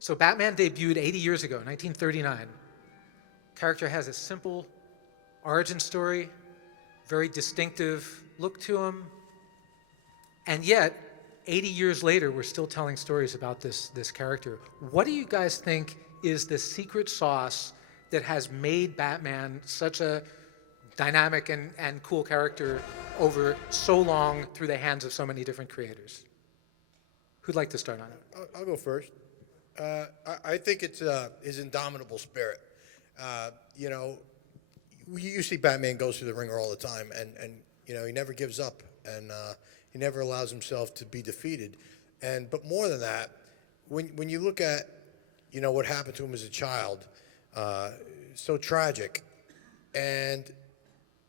So Batman debuted 80 years ago, 1939. Character has a simple origin story, very distinctive look to him, and yet 80 years later we're still telling stories about this character. What do you guys think is the secret sauce that has made Batman such a dynamic and cool character over so long through the hands of so many different creators? Who'd like to start on it? I'll go first. I think it's his indomitable spirit. You know, you see Batman goes through the ringer all the time, and you know, he never gives up, and he never allows himself to be defeated. But more than that, when you look at, you know, what happened to him as a child, so tragic, and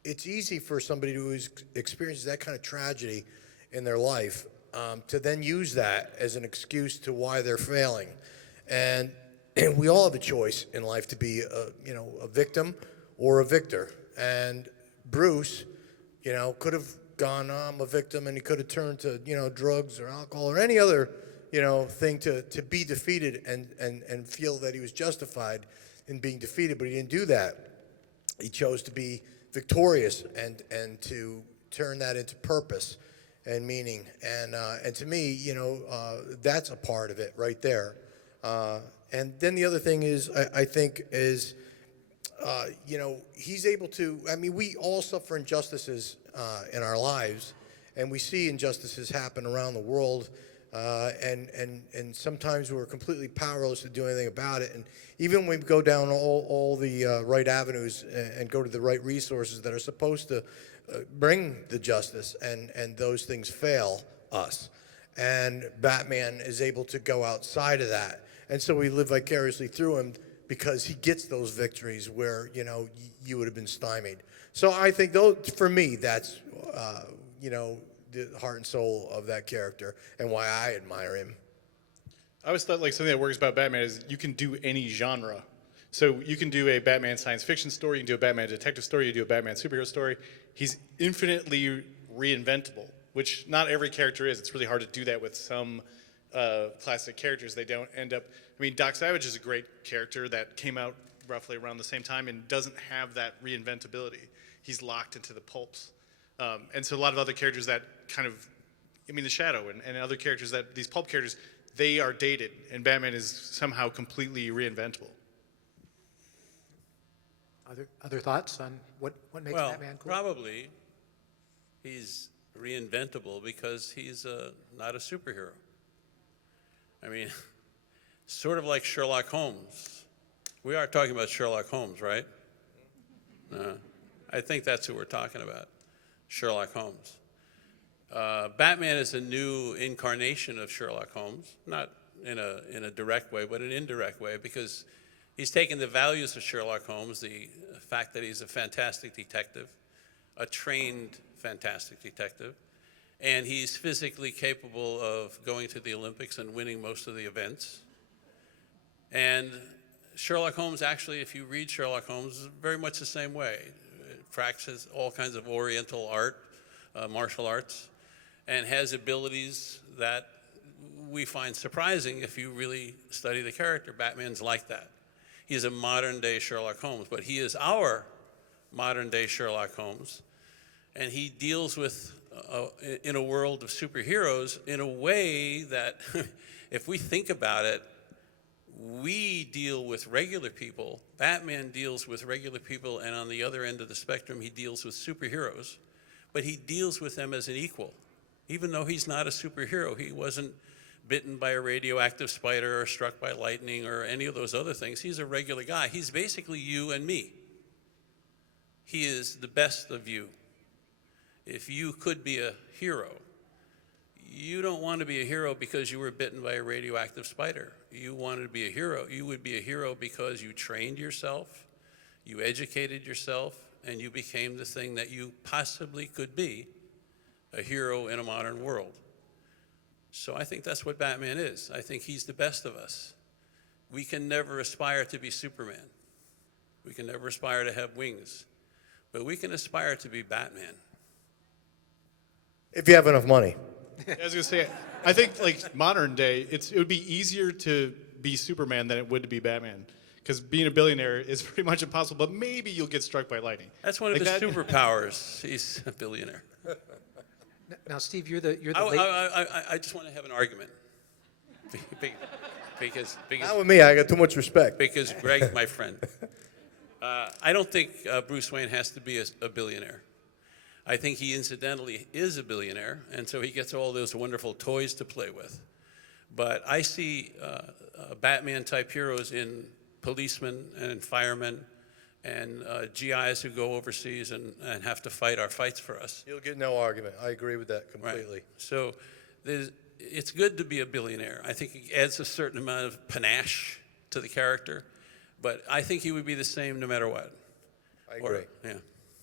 it's easy for somebody who experiences that kind of tragedy in their life to then use that as an excuse to why they're failing. And we all have a choice in life to be a victim or a victor. And Bruce, you know, could have gone, oh, I'm a victim, and he could have turned to, you know, drugs or alcohol or any other, you know, thing to be defeated and feel that he was justified in being defeated, but he didn't do that. He chose to be victorious and to turn that into purpose and meaning. And to me, you know, that's a part of it right there. And then the other thing is, I think, is, you know, he's able to, I mean, we all suffer injustices in our lives, and we see injustices happen around the world, and sometimes we're completely powerless to do anything about it. And even when we go down all the right avenues and go to the right resources that are supposed to bring the justice, and those things fail us. And Batman is able to go outside of that. And so we live vicariously through him because he gets those victories where, you know, you would have been stymied. So I think, for me, that's, you know, the heart and soul of that character and why I admire him. I always thought like something that works about Batman is you can do any genre. So you can do a Batman science fiction story, you can do a Batman detective story, you can do a Batman superhero story. He's infinitely reinventable, which not every character is. It's really hard to do that with some classic characters. They don't end up, I mean, Doc Savage is a great character that came out roughly around the same time and doesn't have that reinventability. He's locked into the pulps. And so a lot of other characters that kind of, I mean, the Shadow and other characters that, these pulp characters, they are dated, and Batman is somehow completely reinventable. Other thoughts on what makes Batman cool? Probably he's reinventable because he's not a superhero. I mean, sort of like Sherlock Holmes. We are talking about Sherlock Holmes, right? I think that's who we're talking about, Sherlock Holmes. Batman is a new incarnation of Sherlock Holmes, not in a direct way, but an indirect way, because he's taken the values of Sherlock Holmes, the fact that he's a fantastic detective, a trained fantastic detective, and he's physically capable of going to the Olympics and winning most of the events. And Sherlock Holmes, actually, if you read Sherlock Holmes, is very much the same way. It practices all kinds of Oriental art, martial arts, and has abilities that we find surprising if you really study the character. Batman's like that. He's a modern-day Sherlock Holmes, but he is our modern-day Sherlock Holmes, and he deals with, in a world of superheroes, in a way that, if we think about it, we deal with regular people. Batman deals with regular people, and on the other end of the spectrum, he deals with superheroes, but he deals with them as an equal. Even though he's not a superhero, he wasn't bitten by a radioactive spider or struck by lightning or any of those other things. He's a regular guy. He's basically you and me. He is the best of you. If you could be a hero, you don't want to be a hero because you were bitten by a radioactive spider. You wanted to be a hero. You would be a hero because you trained yourself, you educated yourself, and you became the thing that you possibly could be, a hero in a modern world. So I think that's what Batman is. I think he's the best of us. We can never aspire to be Superman. We can never aspire to have wings. But we can aspire to be Batman. If you have enough money. I was gonna say, I think like modern day, it would be easier to be Superman than it would to be Batman. Because being a billionaire is pretty much impossible, but maybe you'll get struck by lightning. That's one of Like his that- superpowers. He's a billionaire. Now, Steve, you're the I just want to have an argument. Because Not with me. I got too much respect. because Greg, my friend, I don't think Bruce Wayne has to be a billionaire. I think he incidentally is a billionaire, and so he gets all those wonderful toys to play with. But I see Batman-type heroes in policemen and firemen and GIs who go overseas and have to fight our fights for us. You'll get no argument. I agree with that completely. Right. So it's good to be a billionaire. I think it adds a certain amount of panache to the character, but I think he would be the same no matter what. I agree. Yeah.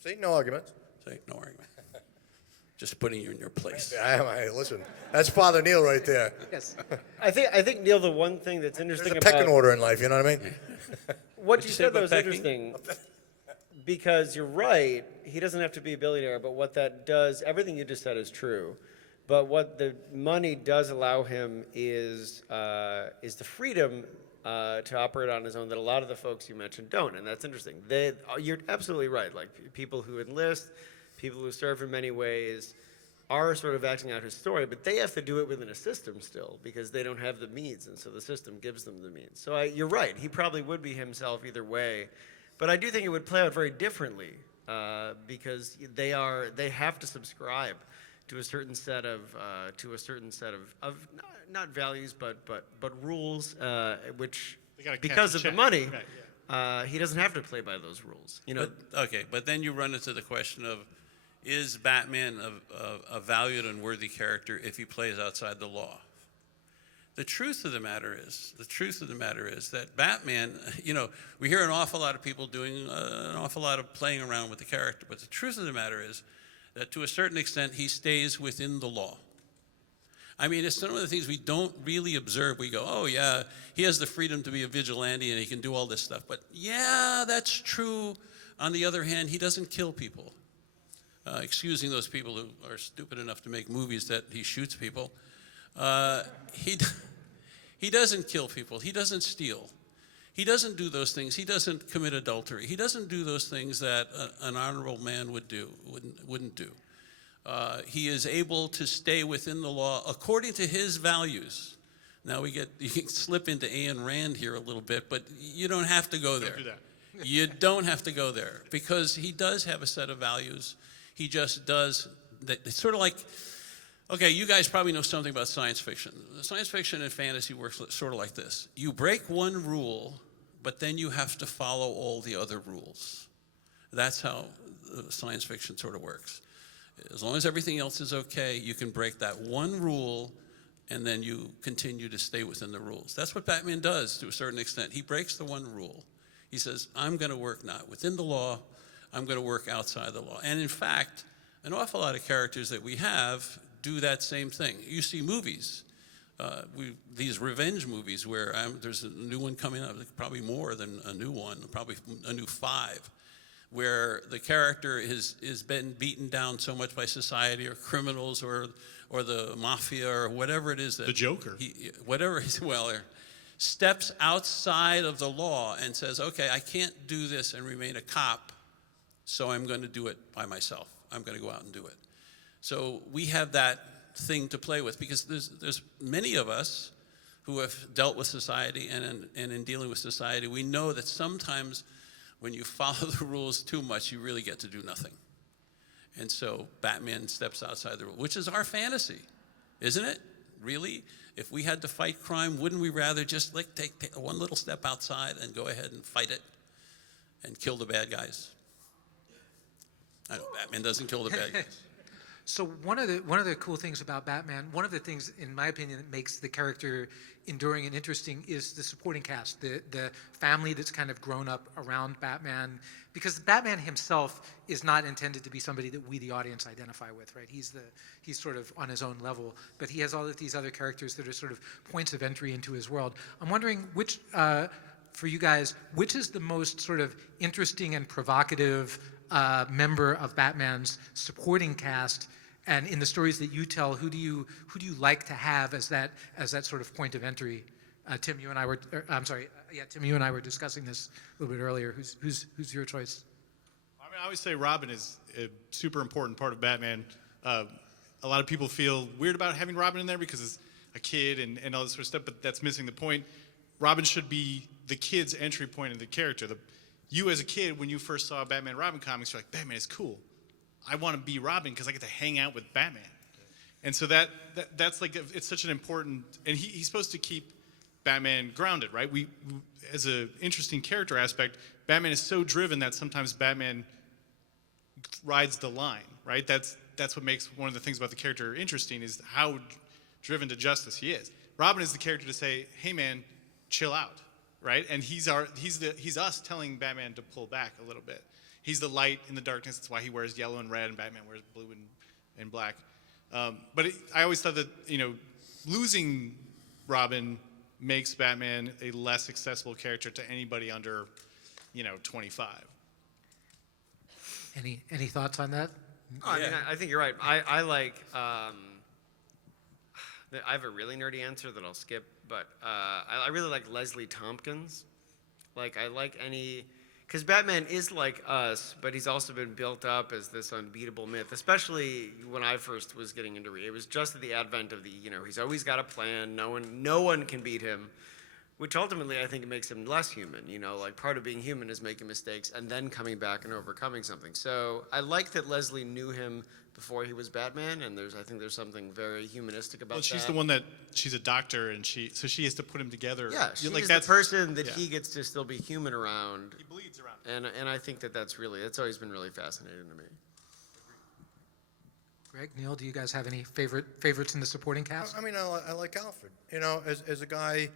See, no arguments. Say, no argument. Just putting you in your place. Listen, that's Father Neal right there. yes. I think Neal, the one thing that's interesting There's a pecking about order in life, you know what I mean? what you you say said though about is pecking? interesting because you're right. He doesn't have to be a billionaire, but what that does, everything you just said is true. But what the money does allow him is the freedom to operate on his own that a lot of the folks you mentioned don't, and that's interesting. You're absolutely right. Like people who enlist, people who serve in many ways, are sort of acting out his story, but they have to do it within a system still because they don't have the means, and so the system gives them the means. So you're right. He probably would be himself either way, but I do think it would play out very differently because they have to subscribe to a certain set of not values but rules which They gotta because cash of the the check. money Right, he doesn't have to play by those rules. You know, But then you run into the question of, is Batman a valued and worthy character if he plays outside the law? The truth of the matter is that Batman, we hear an awful lot of people doing an awful lot of playing around with the character, but the truth of the matter is that to a certain extent he stays within the law. I mean, it's some of the things we don't really observe. We go, oh yeah, he has the freedom to be a vigilante and he can do all this stuff. But yeah, that's true. On the other hand, he doesn't kill people. Excusing those people who are stupid enough to make movies that he shoots people. He doesn't kill people. He doesn't steal. He doesn't do those things. He doesn't commit adultery. He doesn't do those things that an honorable man wouldn't do. He is able to stay within the law according to his values. Now you can slip into Ayn Rand here a little bit, but you don't have to go there. Don't do that. You don't have to go there because he does have a set of values. He just does. It's sort of like, okay, you guys probably know something about science fiction. Science fiction and fantasy works sort of like this. You break one rule, but then you have to follow all the other rules. That's how science fiction sort of works. As long as everything else is okay, you can break that one rule, and then you continue to stay within the rules. That's what Batman does to a certain extent. He breaks the one rule. He says, I'm going to work not within the law, I'm going to work outside the law. And in fact, an awful lot of characters that we have do that same thing. You see movies, these revenge movies where there's a new one coming out, probably more than a new one, probably a new 5, where the character is been beaten down so much by society or criminals or the mafia or whatever it is that The Joker. Steps outside of the law and says, okay, I can't do this and remain a cop, so I'm going to do it by myself. I'm going to go out and do it. So we have that thing to play with because there's many of us who have dealt with society, and in dealing with society, we know that sometimes when you follow the rules too much, you really get to do nothing. And so Batman steps outside the rule, which is our fantasy, isn't it? Really? If we had to fight crime, wouldn't we rather just take one little step outside and go ahead and fight it and kill the bad guys? I know Batman doesn't kill the bad guys. So one of the cool things about Batman, one of the things, in my opinion, that makes the character enduring and interesting is the supporting cast, the family that's kind of grown up around Batman. Because Batman himself is not intended to be somebody that we, the audience, identify with, right? He's sort of on his own level, but he has all of these other characters that are sort of points of entry into his world. I'm wondering which, for you guys, which is the most sort of interesting and provocative member of Batman's supporting cast? And in the stories that you tell, who do you like to have as that sort of point of entry Tim, you and I were, Tim, you and I were discussing this a little bit earlier. Who's your choice? I mean, I always say Robin is a super important part of Batman. A lot of people feel weird about having Robin in there because it's a kid and all this sort of stuff, but that's missing the point. Robin should be the kid's entry point in the character. You as a kid, when you first saw Batman Robin comics, you're like, Batman is cool. I want to be Robin because I get to hang out with Batman. And so that's like, it's such an important, and he's supposed to keep Batman grounded, right? We as an interesting character aspect, Batman is so driven that sometimes Batman rides the line, right? That's what makes one of the things about the character interesting is how driven to justice he is. Robin is the character to say, "Hey man, chill out," right? And he's us telling Batman to pull back a little bit. He's the light in the darkness. That's why he wears yellow and red, and Batman wears blue and black. I always thought that losing Robin makes Batman a less accessible character to anybody under 25. Any thoughts on that? Oh, I mean, I think you're right. I like. I have a really nerdy answer that I'll skip, but I really like Leslie Tompkins. Like I like because Batman is like us, but he's also been built up as this unbeatable myth. Especially when I first was getting into it was just at the advent of he's always got a plan. No one can beat him. Which ultimately I think it makes him less human. Like part of being human is making mistakes and then coming back and overcoming something. So I like that Leslie knew him before he was Batman, and I think there's something very humanistic about that. Well, she's the one she's a doctor, and she has to put him together. Yeah, she's like the person that he gets to still be human around. He bleeds around. And I think that's always been really fascinating to me. Greg, Neal, do you guys have any favorites in the supporting cast? I mean, I like Alfred. As a guy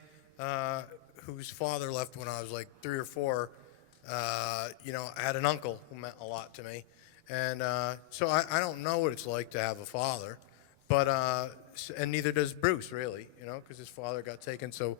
whose father left when I was like 3 or 4, I had an uncle who meant a lot to me. And so I don't know what it's like to have a father, but and neither does Bruce really, because his father got taken so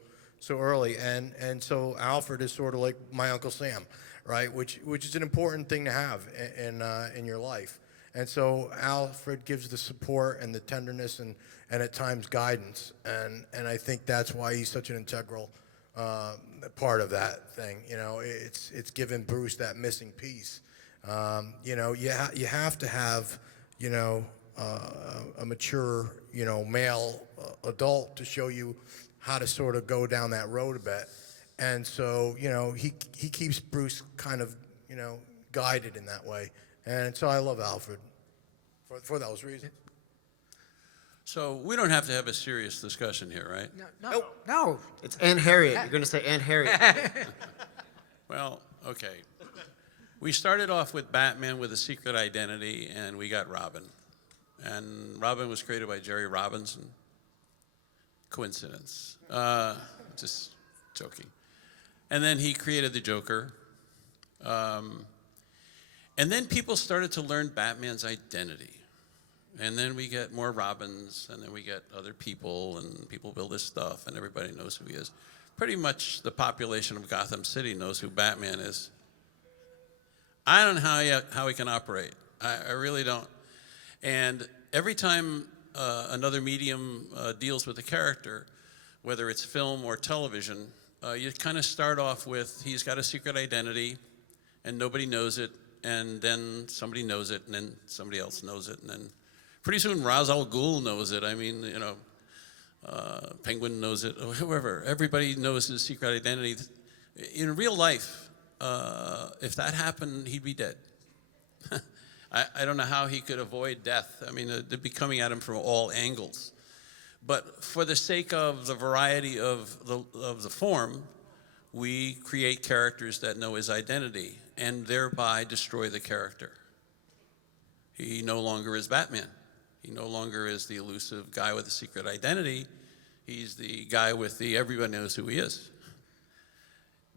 early. And so Alfred is sort of like my Uncle Sam, right? Which is an important thing to have in your life. And so Alfred gives the support and the tenderness and at times guidance. And I think that's why he's such an integral part of that thing. It's giving Bruce that missing piece. You have to have, a mature, male adult to show you how to sort of go down that road a bit. And so, he keeps Bruce kind of, guided in that way. And so I love Alfred for those reasons. So we don't have to have a serious discussion here, right? No. It's Aunt Harriet. You're going to say Aunt Harriet. Well, okay. We started off with Batman with a secret identity, and we got Robin. And Robin was created by Jerry Robinson. Coincidence. Just joking. And then he created the Joker. And then people started to learn Batman's identity. And then we get more Robins, and then we get other people, and people build this stuff, and everybody knows who he is. Pretty much the population of Gotham City knows who Batman is. I don't know how he can operate. I really don't. And every time another medium deals with a character, whether it's film or television, you kind of start off with he's got a secret identity, and nobody knows it, and then somebody knows it, and then somebody else knows it, and then pretty soon Ra's al Ghul knows it. I mean, Penguin knows it, or whoever. Everybody knows his secret identity. In real life, if that happened, he'd be dead. I don't know how he could avoid death. I mean, it'd be coming at him from all angles. But for the sake of the variety of the form, we create characters that know his identity and thereby destroy the character. He no longer is Batman. He no longer is the elusive guy with a secret identity. He's the guy with everybody knows who he is.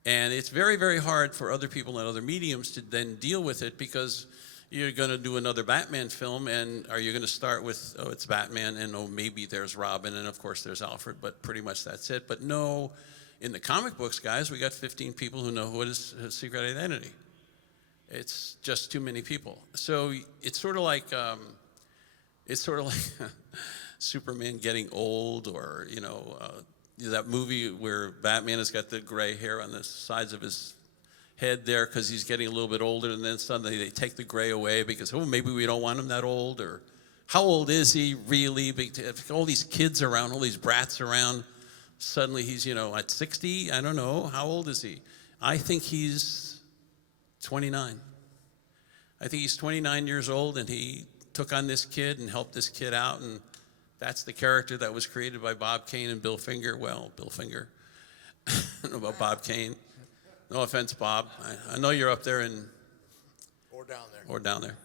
And it's very, very hard for other people and other mediums to then deal with it because you're going to do another Batman film, and are you going to start with, oh, it's Batman, and oh, maybe there's Robin, and of course there's Alfred, but pretty much that's it. But no, in the comic books, guys, we got 15 people who know what is his secret identity. It's just too many people. So it's sort of like Superman getting old, or that movie where Batman has got the gray hair on the sides of his head there because he's getting a little bit older, and then suddenly they take the gray away because, oh, maybe we don't want him that old, or how old is he really? All these kids around, all these brats around, suddenly he's, at 60, I don't know, how old is he? I think he's 29. I think he's 29 years old, and he took on this kid and helped this kid out, and that's the character that was created by Bob Kane and Bill Finger. Well, Bill Finger. I don't know about Bob Kane. No offense, Bob. I know you're up there Or down there.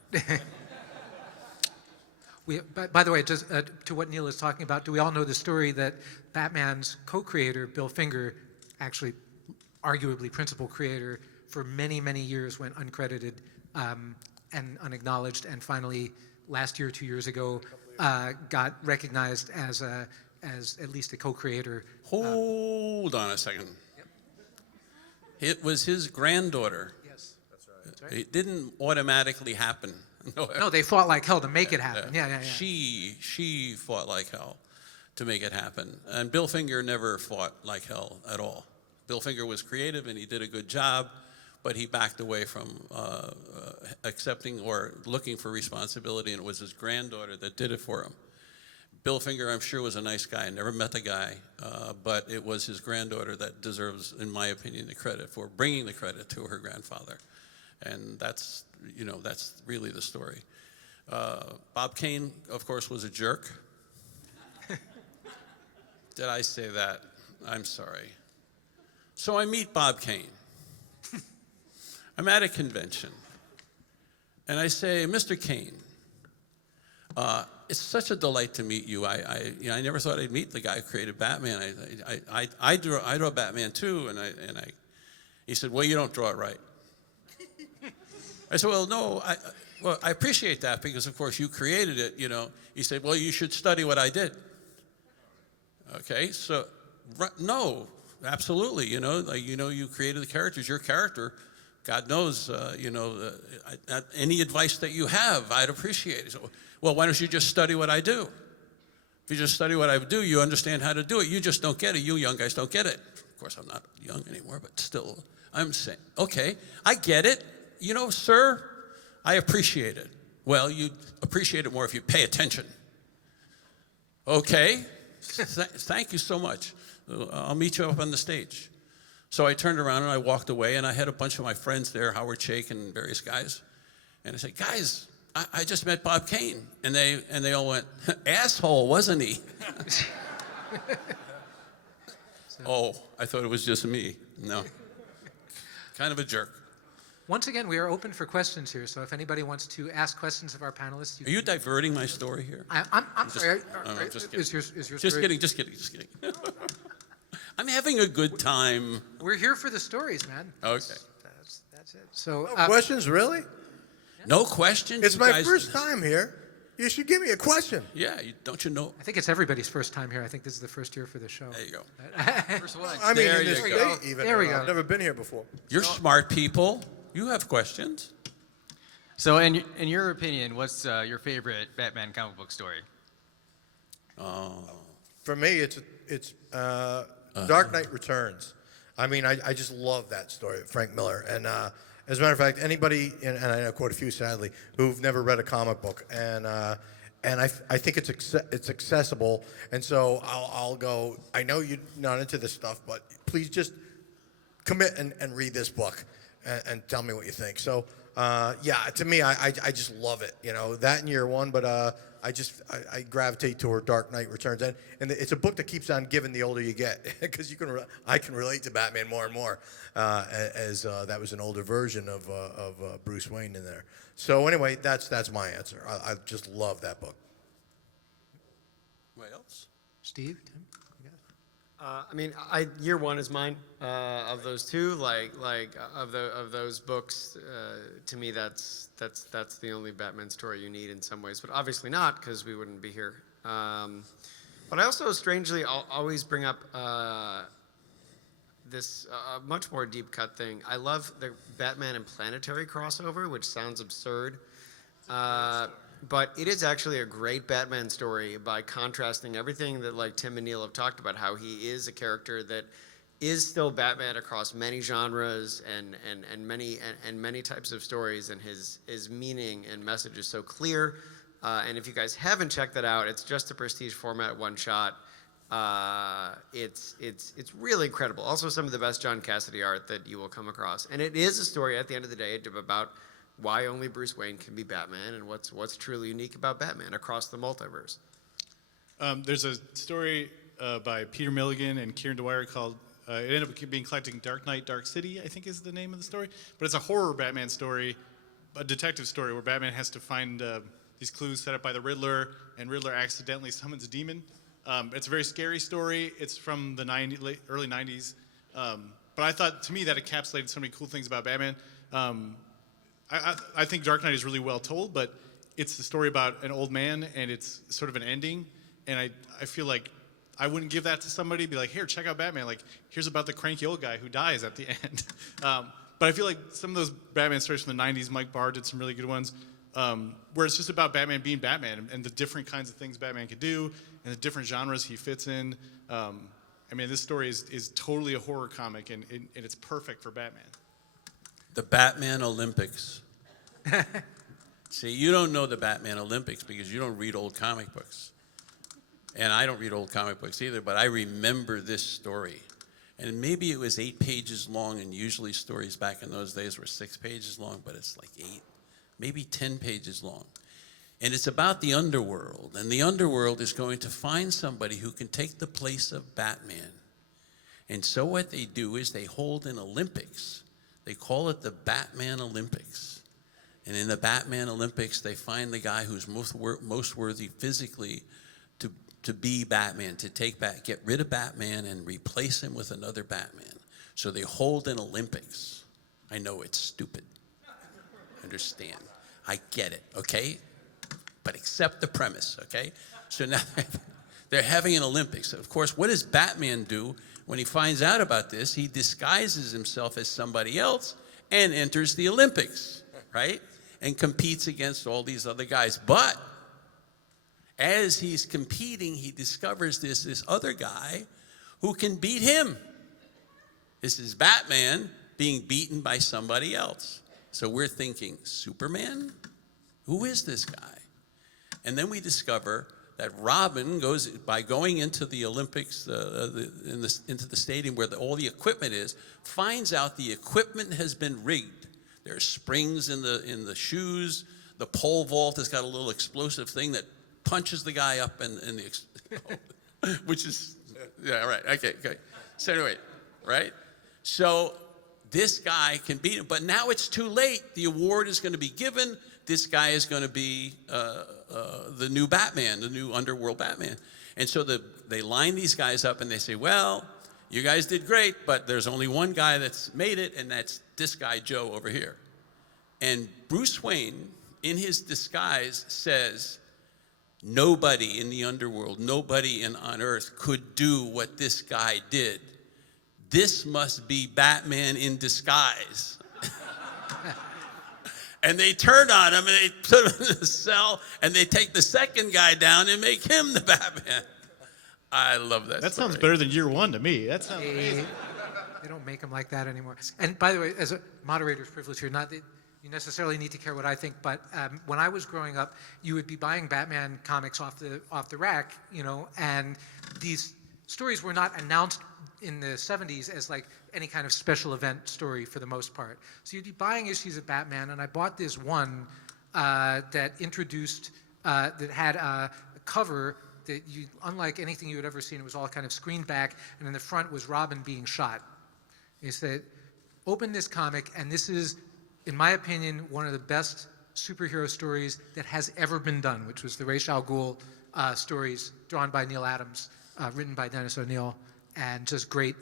By the way, just to what Neal is talking about, do we all know the story that Batman's co-creator, Bill Finger, actually arguably principal creator for many, many years, went uncredited and unacknowledged, and finally last year, 2 years ago, got recognized as at least a co-creator. Hold on a second. Yep. It was his granddaughter. Yes, that's right. It didn't automatically happen. No, they fought like hell to make it happen. Yeah. She fought like hell to make it happen. And Bill Finger never fought like hell at all. Bill Finger was creative and he did a good job, but he backed away from accepting or looking for responsibility, and it was his granddaughter that did it for him. Bill Finger, I'm sure, was a nice guy. I never met the guy, but it was his granddaughter that deserves, in my opinion, the credit for bringing the credit to her grandfather. And that's really the story. Bob Kane, of course, was a jerk. Did I say that? I'm sorry. So I meet Bob Kane. I'm at a convention, and I say, Mr. Kane, it's such a delight to meet you. I never thought I'd meet the guy who created Batman. I draw Batman too, and he said, well, you don't draw it right. I said, well, no, I appreciate that because, of course, you created it, He said, well, you should study what I did. Okay, so, no, absolutely, you created the characters. Your character, God knows, any advice that you have, I'd appreciate it. So, well, why don't you just study what I do? If you just study what I do, you understand how to do it. You just don't get it. You young guys don't get it. Of course, I'm not young anymore, but still, I'm saying, okay, I get it. Sir, I appreciate it. Well, you appreciate it more if you pay attention. Okay, thank you so much. I'll meet you up on the stage. So I turned around and I walked away, and I had a bunch of my friends there, Howard Shake and various guys. And I said, guys, I just met Bob Kane. And they all went, asshole, wasn't he? Oh, I thought it was just me. No. Kind of a jerk. Once again, we are open for questions here, so if anybody wants to ask questions of our panelists, Are you diverting my story here? I'm sorry. I'm just kidding. Is your Just story? kidding. I'm having a good time. We're here for the stories, man. Okay. That's it. So, Questions, really? No questions? It's you my guys? first time here. You should give me a question. Yeah, don't you know? I think it's everybody's first time here. I think this is the first year for the show. There you go. First one. I mean, There in this you state, go. even. There we go. I've never been here before. You're smart people. You have questions. So, in your opinion, what's your favorite Batman comic book story? For me, it's Dark Knight Returns. I mean, I just love that story of Frank Miller. And as a matter of fact, anybody, and I know quite a few, sadly, who've never read a comic book, and I think it's accessible. And so I'll go, I know you're not into this stuff, but please just commit and read this book and tell me what you think. So, to me, I just love it. That in year one, but I gravitate toward Dark Knight Returns, and it's a book that keeps on giving the older you get, because I can relate to Batman more and more, as that was an older version of Bruce Wayne in there. So anyway, that's my answer. I just love that book. What else? Steve, Tim, you got it? Year one is mine. Of those two, of those books, to me, that's the only Batman story you need in some ways, but obviously not, because we wouldn't be here. But I also strangely always bring up this much more deep cut thing. I love the Batman and Planetary Crossover, which sounds absurd. But it is actually a great Batman story by contrasting everything that like Tim and Neal have talked about, how he is a character that is still Batman across many genres and many types of stories, and his meaning and message is so clear. And if you guys haven't checked that out, it's just a prestige format, one shot. It's really incredible. Also, some of the best John Cassidy art that you will come across. And it is a story at the end of the day about why only Bruce Wayne can be Batman and what's truly unique about Batman across the multiverse. There's a story by Peter Milligan and Kieran Dwyer called, it ended up being collecting Dark Knight, Dark City, I think is the name of the story. But it's a horror Batman story, a detective story where Batman has to find these clues set up by the Riddler, and Riddler accidentally summons a demon. It's a very scary story. It's from the early 90s. But I thought, to me, that encapsulated so many cool things about Batman. I think Dark Knight is really well told, but it's the story about an old man, and it's sort of an ending. And I feel like I wouldn't give that to somebody, be like, here, check out Batman. Like, here's about the cranky old guy who dies at the end. But I feel like some of those Batman stories from the 90s, Mike Barr did some really good ones, where it's just about Batman being Batman and the different kinds of things Batman could do and the different genres he fits in. I mean, this story is totally a horror comic, and it's perfect for Batman. The Batman Olympics. See, you don't know the Batman Olympics because you don't read old comic books. And I don't read old comic books either, but I remember this story. And maybe it was 8 pages long, and usually stories back in those days were 6 pages long, but it's like 8, maybe 10 pages long. And it's about the underworld, and the underworld is going to find somebody who can take the place of Batman. And so what they do is they hold an Olympics. They call it the Batman Olympics. And in the Batman Olympics, they find the guy who's most worthy physically to be Batman, to get rid of Batman and replace him with another Batman. So they hold an Olympics. I know it's stupid. Understand. I get it, okay? But accept the premise, okay? So now they're having an Olympics. Of course, what does Batman do when he finds out about this? He disguises himself as somebody else and enters the Olympics, right? And competes against all these other guys. But as he's competing, he discovers this other guy who can beat him. This is Batman being beaten by somebody else. So we're thinking, Superman? Who is this guy? And then we discover that Robin goes, by going into the Olympics, into the stadium where all the equipment is, finds out the equipment has been rigged. There's springs in the shoes. The pole vault has got a little explosive thing that punches the guy up in the, which is, yeah, right, okay. So anyway, right? So this guy can beat him, but now it's too late. The award is going to be given. This guy is going to be the new Batman, the new underworld Batman. And so they line these guys up and they say, well, you guys did great, but there's only one guy that's made it, and that's this guy, Joe, over here. And Bruce Wayne, in his disguise, says, nobody in the underworld, nobody on Earth could do what this guy did. This must be Batman in disguise. And they turn on him and they put him in a cell and they take the second guy down and make him the Batman. I love that. That story. sounds better than Year One to me. That sounds amazing. They don't make them like that anymore. And by the way, as a moderator's privilege here, not that you necessarily need to care what I think, but when I was growing up, you would be buying Batman comics off the rack, you know, and these stories were not announced in the 70s as like any kind of special event story for the most part. So you'd be buying issues of Batman, and I bought this one that introduced, that had a cover that you, unlike anything you had ever seen, it was all kind of screened back, and in the front was Robin being shot. He said, open this comic, and this is, in my opinion, one of the best superhero stories that has ever been done, which was the Ra's al Ghul stories drawn by Neal Adams, written by Dennis O'Neil, and just great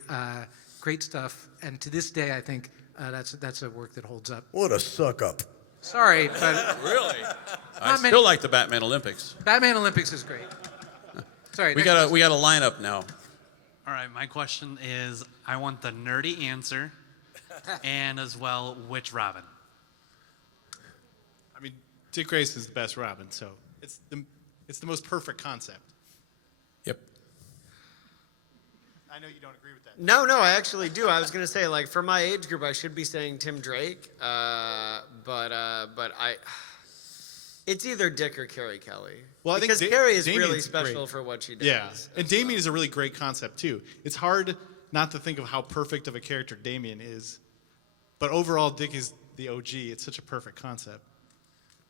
stuff. And to this day, I think that's a work that holds up. What a suck up. Sorry, but Really? I Not many- still like the Batman Olympics. Batman Olympics is great. Sorry, We next got question. a lineup now. All right, my question is, I want the nerdy answer, and as well, which Robin? I mean, Dick Grayson's the best Robin, so it's the most perfect concept. Yep. I know you don't agree with that. No, I actually do. I was gonna say, like, for my age group, I should be saying Tim Drake, but it's either Dick or Carrie Kelly. Well, I think because Carrie is Damien's really special great. for what she does. Yeah, and Damien is a really great concept too. It's hard not to think of how perfect of a character Damien is, but overall, Dick is the OG. It's such a perfect concept.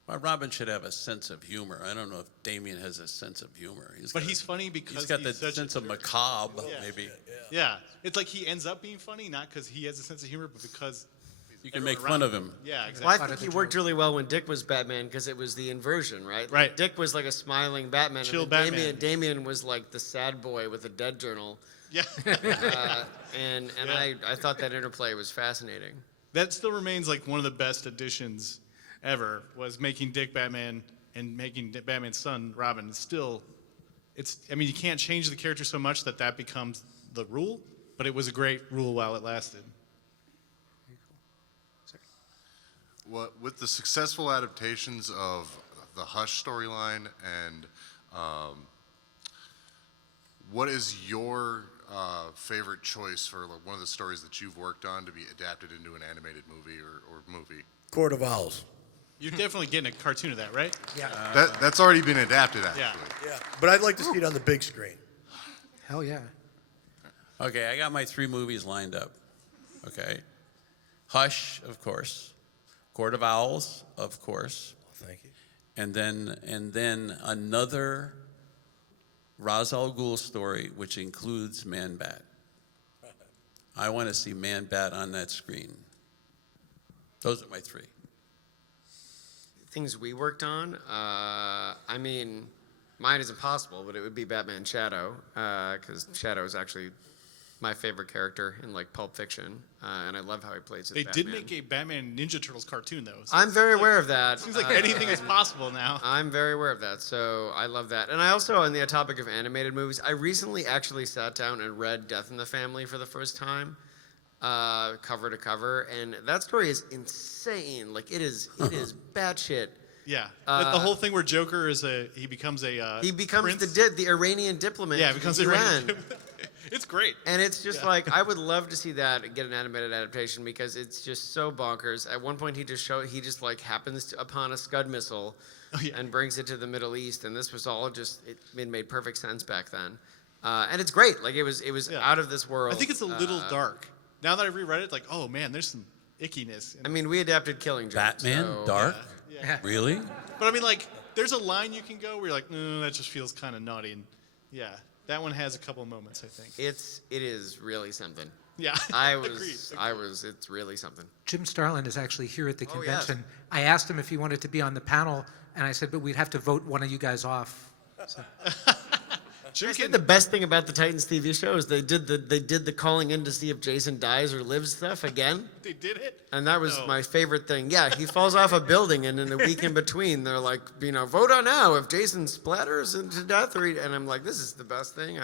Well, Robin should have a sense of humor. I don't know if Damien has a sense of humor. But he's funny because he's got that such sense a of macabre, Yeah. maybe. Yeah, it's like he ends up being funny, not because he has a sense of humor, but because You can everyone make fun around of him. Yeah, exactly. Well, I think he worked really well when Dick was Batman because it was the inversion, right? Right. Dick was like a smiling Batman. Chill and then Batman. Damien was like the sad boy with a dead journal. Yeah. And Yeah. I thought that interplay was fascinating. That still remains like one of the best additions ever, was making Dick Batman and making Batman's son Robin. I mean, you can't change the character so much that becomes the rule, but it was a great rule while it lasted. With the successful adaptations of the Hush storyline, and what is your favorite choice for like, one of the stories that you've worked on to be adapted into an animated movie or movie? Court of Owls. You're definitely getting a cartoon of that, right? Yeah. That's already been adapted, actually. Yeah. Yeah, but I'd like to see it on the big screen. Hell yeah. Okay, I got my 3 movies lined up. Okay. Hush, of course. Court of Owls, of course. Thank you. And then another Ra's al Ghul story, which includes Man-Bat. I want to see Man-Bat on that screen. Those are my 3. Things we worked on, I mean, mine is impossible, but it would be Batman Shadow, because Shadow is actually my favorite character in like Pulp Fiction, and I love how he plays as They Batman. did make a Batman Ninja Turtles cartoon, though. So I'm very aware of that. seems like anything is possible now. I'm very aware of that, so I love that. And I also, on the topic of animated movies, I recently actually sat down and read Death in the Family for the first time, cover to cover, and that story is insane. Like it is batshit. Yeah, the whole thing where Joker he becomes He becomes prince. the Iranian diplomat. Yeah, to he becomes the the UN. Iranian. It's great. And it's just like I would love to see that get an animated adaptation because it's just so bonkers. At one point, he just like happens upon a Scud missile, and brings it to the Middle East. And this was all just it made perfect sense back then, and it's great. Like it was out of this world. I think it's a little dark. Now that I've reread it, like, oh man, there's some ickiness. I mean, we adapted Killing Joke. Batman, so- dark? Yeah. Really? But I mean, like, there's a line you can go where you're like, no, that just feels kind of naughty. And yeah, that one has a couple of moments, I think. It is really something. Yeah. Agreed. It's really something. Jim Starlin is actually here at the Oh, yes. convention. I asked him if he wanted to be on the panel, and I said, but we'd have to vote one of you guys off. So, Jim I can, think the best thing about the Titans TV show is they did the calling in to see if Jason dies or lives stuff again. they did it? And that was No. my favorite thing. Yeah, he falls off a building, and in the week in between, they're like, vote on now if Jason splatters into death. And I'm like, this is the best thing.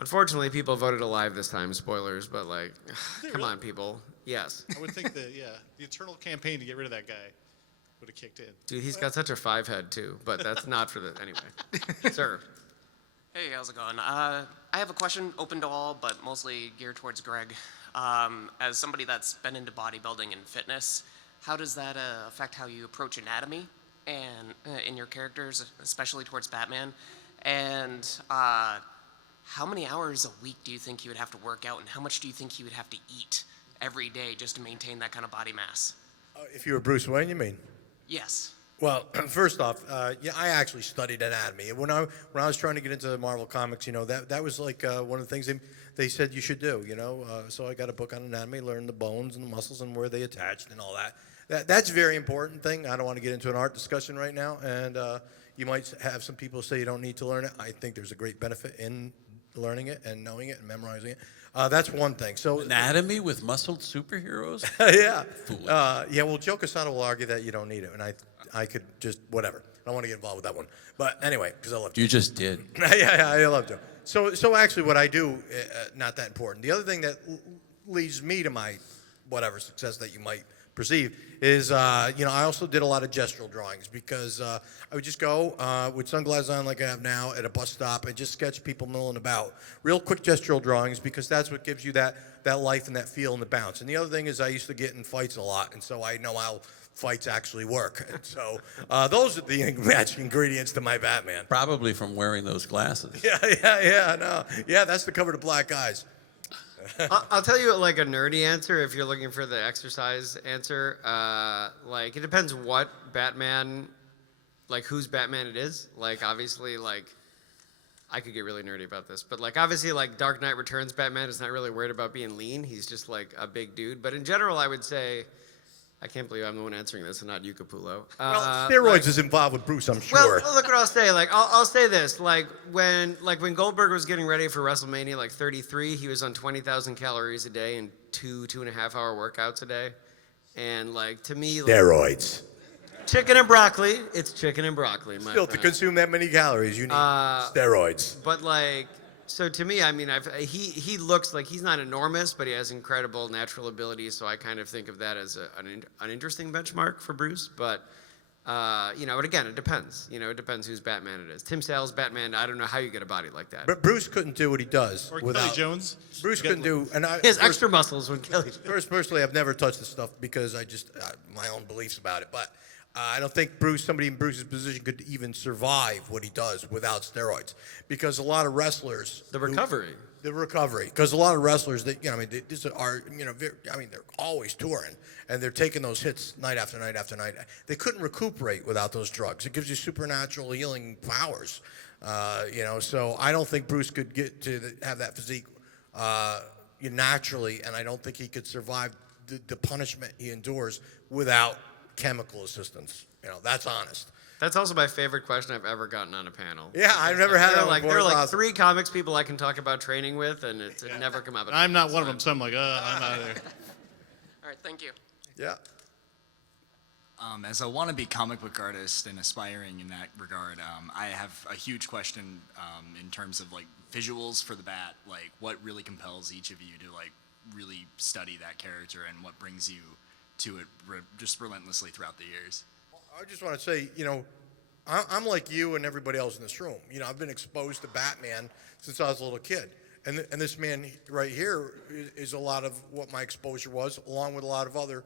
Unfortunately, people voted alive this time. Spoilers, but like, come on, people. Yes. I would think that, the eternal campaign to get rid of that guy would have kicked in. Dude, he's got such a 5-head, too. But that's not for the. Anyway. Sir. Hey, how's it going? I have a question open to all, but mostly geared towards Greg. As somebody that's been into bodybuilding and fitness, how does that affect how you approach anatomy and in your characters, especially towards Batman? And how many hours a week do you think you would have to work out, and how much do you think you would have to eat every day just to maintain that kind of body mass? If you were Bruce Wayne, you mean? Yes. Well, first off, I actually studied anatomy. When I was trying to get into Marvel Comics, that was like one of the things they said you should do. So I got a book on anatomy, learned the bones and the muscles and where they attached and all that. That's a very important thing. I don't want to get into an art discussion right now, and you might have some people say you don't need to learn it. I think there's a great benefit in learning it and knowing it and memorizing it. That's one thing. So Anatomy with muscled superheroes? yeah. Foolish. Well, Joe Quesada will argue that you don't need it, and I could just, whatever. I don't want to get involved with that one. But anyway, because I love Joe. You just did. yeah, I love Joe. So actually what I do, not that important. The other thing that leads me to my whatever success that you might perceive is, you know, I also did a lot of gestural drawings because I would just go with sunglasses on like I have now at a bus stop and just sketch people milling about. Real quick gestural drawings because that's what gives you that life and that feel and the bounce. And the other thing is I used to get in fights a lot, and so I know how fights actually work. And so those are the magic ingredients to my Batman. Probably from wearing those glasses. Yeah, that's the cover to Black Eyes. I'll tell you like a nerdy answer if you're looking for the exercise answer. Like it depends what Batman, like whose Batman it is. Like obviously like I could get really nerdy about this, but like obviously like Dark Knight Returns Batman is not really worried about being lean. He's just like a big dude. But in general, I would say, I can't believe I'm the one answering this and not you, Capullo. Well, steroids is involved with Bruce, I'm sure. Well, look what I'll say. Like, I'll say this. Like when Goldberg was getting ready for WrestleMania, like 33, he was on 20,000 calories a day and 2.5 hour workouts a day. And like to me, like, Steroids. chicken and broccoli. It's chicken and broccoli, my Still, to friend. consume that many calories, you need steroids. But like, so to me, I mean, he looks like he's not enormous, but he has incredible natural ability. So I kind of think of that as an interesting benchmark for Bruce. But you know, but again, it depends. You know, it depends whose Batman it is. Tim Sale's Batman. I don't know how you get a body like that. But Bruce couldn't do what he does Or without Kelly Jones. Bruce couldn't do, and I He has extra muscles when Kelly. personally, I've never touched this stuff because I just my own beliefs about it. But I don't think somebody in Bruce's position could even survive what he does without steroids, because a lot of wrestlers, The recovery. because a lot of wrestlers that you know, I mean, this are you know, I mean, they're always touring and they're taking those hits night after night after night. They couldn't recuperate without those drugs. It gives you supernatural healing powers, you know. So I don't think Bruce could get to have that physique naturally, and I don't think he could survive the punishment he endures without chemical assistance. You know, that's honest. That's also my favorite question I've ever gotten on a panel. Yeah, I've never had There that are like before. there are It's like awesome. 3 comics people I can talk about training with, and it never come up. I'm not one of them, so I'm like, I'm out of there. All right, thank you. Yeah. As a wannabe comic book artist and aspiring in that regard, I have a huge question in terms of like visuals for the Bat. Like, what really compels each of you to like really study that character, and what brings you to it just relentlessly throughout the years? I just want to say, you know, I'm like you and everybody else in this room. You know, I've been exposed to Batman since I was a little kid. And this man right here is a lot of what my exposure was, along with a lot of other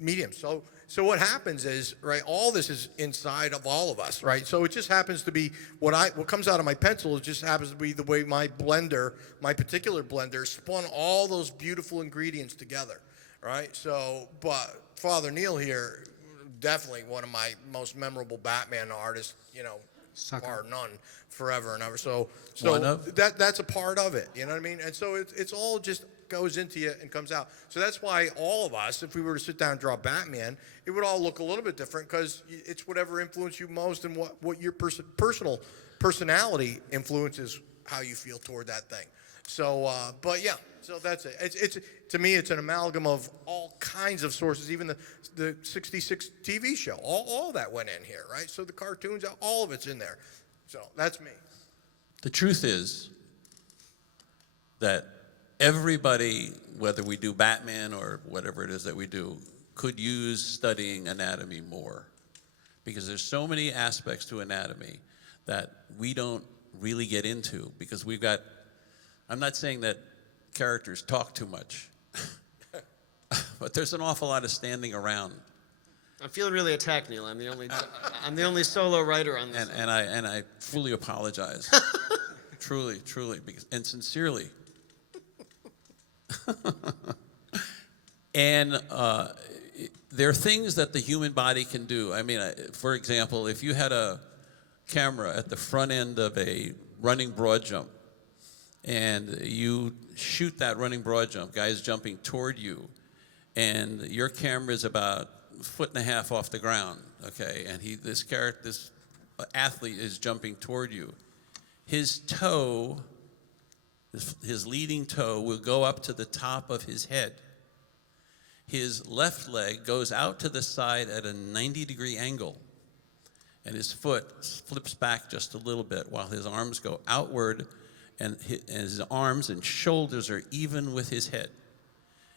mediums. So what happens is, right, all this is inside of all of us, right? So it just happens to be what comes out of my pencil. It just happens to be the way my particular blender, spun all those beautiful ingredients together, right? So, but Father Neal here, definitely one of my most memorable Batman artists, you know, bar none, forever and ever. So One of? that's a part of it, you know what I mean? And so it's all just goes into you and comes out. So that's why all of us, if we were to sit down and draw Batman, it would all look a little bit different, because it's whatever influenced you most, and what your personal personality influences how you feel toward that thing. So, but yeah, so that's it. It's to me, it's an amalgam of all kinds of sources, even the 66 TV show, all that went in here, right? So the cartoons, all of it's in there. So that's me. The truth is that everybody, whether we do Batman or whatever it is that we do, could use studying anatomy more, because there's so many aspects to anatomy that we don't really get into, because we've got, I'm not saying that characters talk too much, but there's an awful lot of standing around. I'm feeling really attacked, Neal. I'm the only solo writer on this. And I fully apologize. truly, and sincerely. And there are things that the human body can do. I mean, for example, if you had a camera at the front end of a running broad jump, and you shoot that running broad jump, guys jumping toward you, and your camera is about 1.5 feet off the ground, okay, and this athlete is jumping toward you. His toe, his leading toe, will go up to the top of his head. His left leg goes out to the side at a 90-degree angle, and his foot flips back just a little bit while his arms go outward, and his arms and shoulders are even with his head.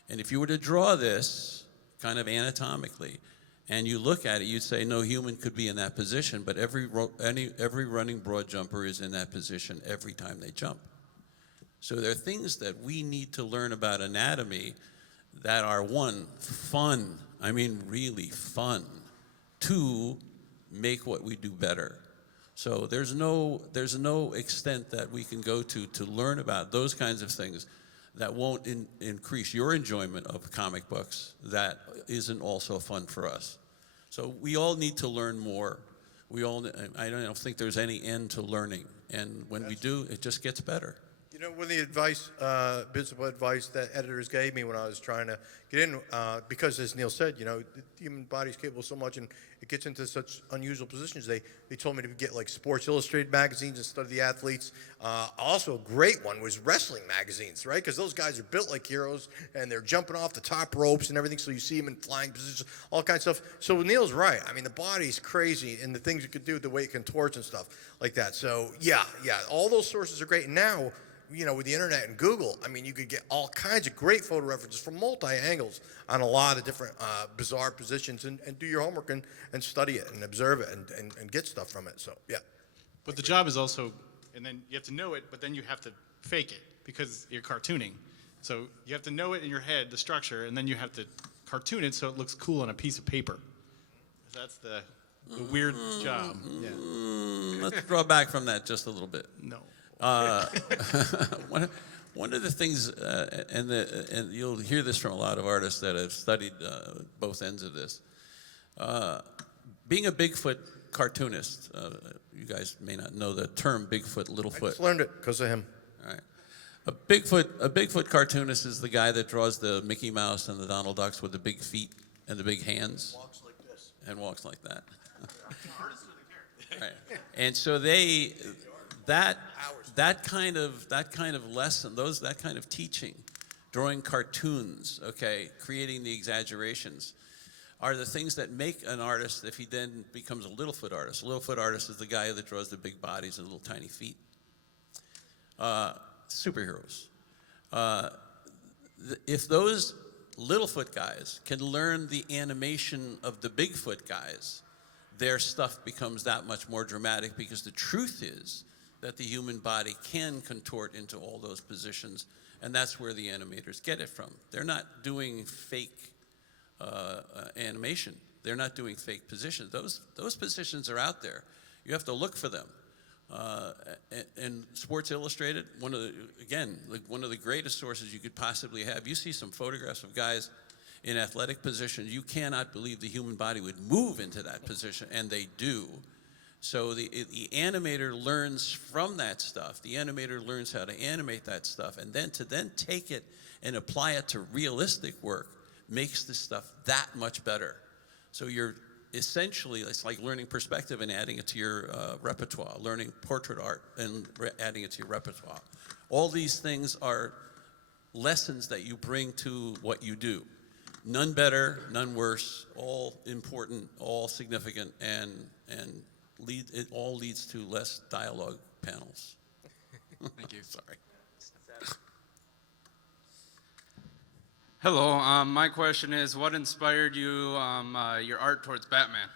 And if you were to draw this, kind of anatomically, and you look at it, you'd say no human could be in that position, but every running broad jumper is in that position every time they jump. So there are things that we need to learn about anatomy that are, one, fun, I mean really fun, two, make what we do better. So there's no extent that we can go to learn about those kinds of things that won't increase your enjoyment of comic books that isn't also fun for us. So we all need to learn more. I don't think there's any end to learning. And when we do, it just gets better. You know, one of the bits of advice that editors gave me when I was trying to get in, because as Neal said, you know, the human body's capable so much and it gets into such unusual positions, they told me to get like Sports Illustrated magazines and study the athletes. Also a great one was wrestling magazines, right? Because those guys are built like heroes and they're jumping off the top ropes and everything, so you see them in flying positions, all kinds of stuff. So Neal's right. I mean, the body's crazy and the things you could do, the way it contorts and stuff like that. So yeah, all those sources are great. And now, you know, with the internet and Google, I mean, you could get all kinds of great photo references from multi-angles on a lot of different bizarre positions and do your homework and study it and observe it and get stuff from it. So, yeah. But the job is also, and then you have to know it, but then you have to fake it because you're cartooning. So you have to know it in your head, the structure, and then you have to cartoon it so it looks cool on a piece of paper. That's the weird job. Yeah. Let's draw back from that just a little bit. No. One of the things, and you'll hear this from a lot of artists that have studied both ends of this, being a Bigfoot cartoonist, you guys may not know the term Bigfoot, Littlefoot. I just learned it because of him. All right. A Bigfoot cartoonist is the guy that draws the Mickey Mouse and the Donald Ducks with the big feet and the big hands. Walks like this. And walks like that. Right. And so that kind of lesson, that kind of teaching, drawing cartoons, okay, creating the exaggerations, are the things that make an artist if he then becomes a Littlefoot artist. A Littlefoot artist is the guy that draws the big bodies and little tiny feet. Superheroes. If those Littlefoot guys can learn the animation of the Bigfoot guys, their stuff becomes that much more dramatic, because the truth is that the human body can contort into all those positions, and that's where the animators get it from. They're not doing fake animation. They're not doing fake positions. Those positions are out there. You have to look for them. And Sports Illustrated, one of the greatest sources you could possibly have. You see some photographs of guys in athletic positions. You cannot believe the human body would move into that position, and they do. So the animator learns from that stuff. The animator learns how to animate that stuff, and then to take it and apply it to realistic work makes the stuff that much better. So you're essentially, it's like learning perspective and adding it to your repertoire, learning portrait art and adding it to your repertoire. All these things are lessons that you bring to what you do. None better, none worse, all important, all significant, and it all leads to less dialogue panels. Thank you. Sorry. Hello, my question is, what inspired you, your art towards Batman?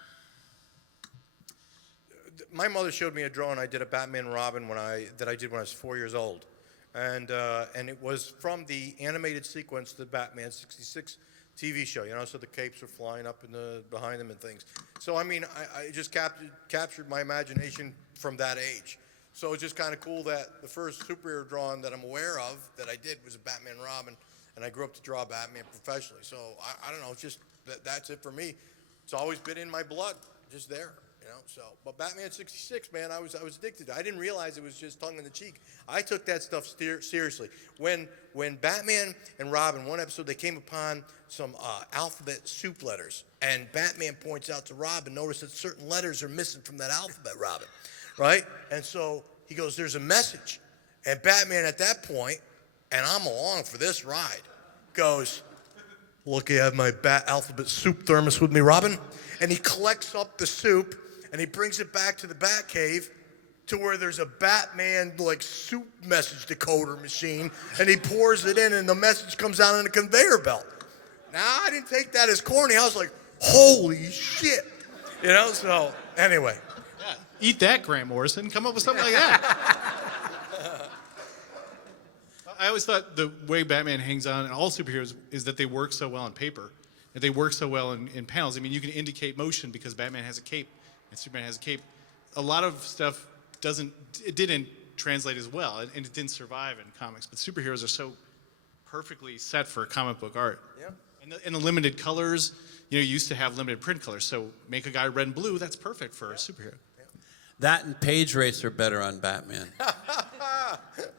My mother showed me a drawing I did of Batman and Robin that I did when I was 4 years old, and it was from the animated sequence, the Batman '66 TV show. You know, so the capes were flying up behind them and things. So I mean, I just captured my imagination from that age. So it's just kind of cool that the first superhero drawing that I'm aware of that I did was a Batman and Robin. And I grew up to draw Batman professionally. So I don't know, it's just that's it for me. It's always been in my blood, just there, you know. So, but Batman '66, man, I was addicted. I didn't realize it was just tongue in the cheek. I took that stuff seriously. When Batman and Robin, one episode, they came upon some alphabet soup letters, and Batman points out to Robin, notice that certain letters are missing from that alphabet, Robin, right? And so he goes, "There's a message," and Batman at that point, and I'm along for this ride, goes, "Look, I have my alphabet soup thermos with me, Robin." And he collects up the soup, and he brings it back to the Batcave to where there's a Batman, like, soup message decoder machine, and he pours it in, and the message comes out on a conveyor belt. Now, I didn't take that as corny. I was like, holy shit. You know, so anyway. Yeah. Eat that, Grant Morrison. Come up with something like that. I always thought the way Batman hangs on, and all superheroes, is that they work so well on paper. That they work so well in panels. I mean, you can indicate motion because Batman has a cape and Superman has a cape. A lot of stuff didn't translate as well, and it didn't survive in comics. But superheroes are so perfectly set for comic book art. Yeah. And the limited colors, you used to have limited print colors. So make a guy red and blue, that's perfect for a superhero. Yeah. That and page rates are better on Batman.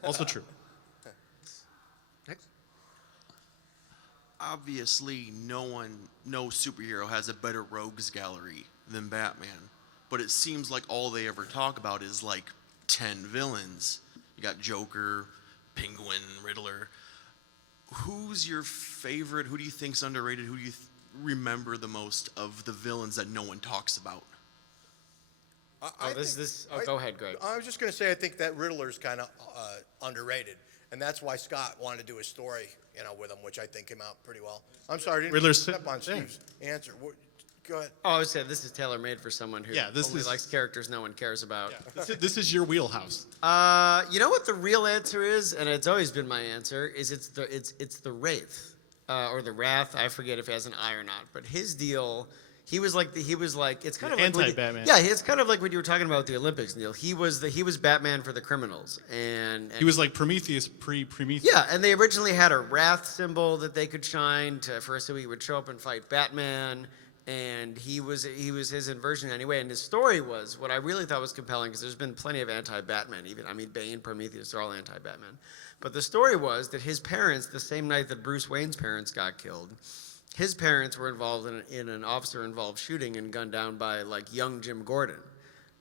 Also true. Next. Obviously, no superhero has a better rogues gallery than Batman. But it seems like all they ever talk about is like 10 villains. You got Joker, Penguin, Riddler. Who's your favorite? Who do you think's underrated? Who do you remember the most of the villains that no one talks about? Go ahead, Greg. I was just going to say I think that Riddler's kind of underrated, and that's why Scott wanted to do a story, with him, which I think came out pretty well. I'm sorry, I didn't Riddler's step on Steve's answer. Go ahead. Oh, I would say this is tailor-made for someone who this only is- likes characters no one cares about. Yeah. This is your wheelhouse. You know what the real answer is, and it's always been my answer, is it's the Wraith or the Wrath. I forget if he has an I or not, but his deal. He was like it's kind of like anti-Batman. Yeah, it's kind of like what you were talking about with the Olympics, Neil. He was Batman for the criminals, and He was like Prometheus pre-Prometheus. yeah, and they originally had a Wrath symbol that they could shine so he would show up and fight Batman. And he was his inversion anyway. And his story was what I really thought was compelling, because there's been plenty of anti-Batman. Bane, Prometheus, they're all anti-Batman. But the story was that his parents, the same night that Bruce Wayne's parents got killed, his parents were involved in an officer-involved shooting and gunned down by young Jim Gordon.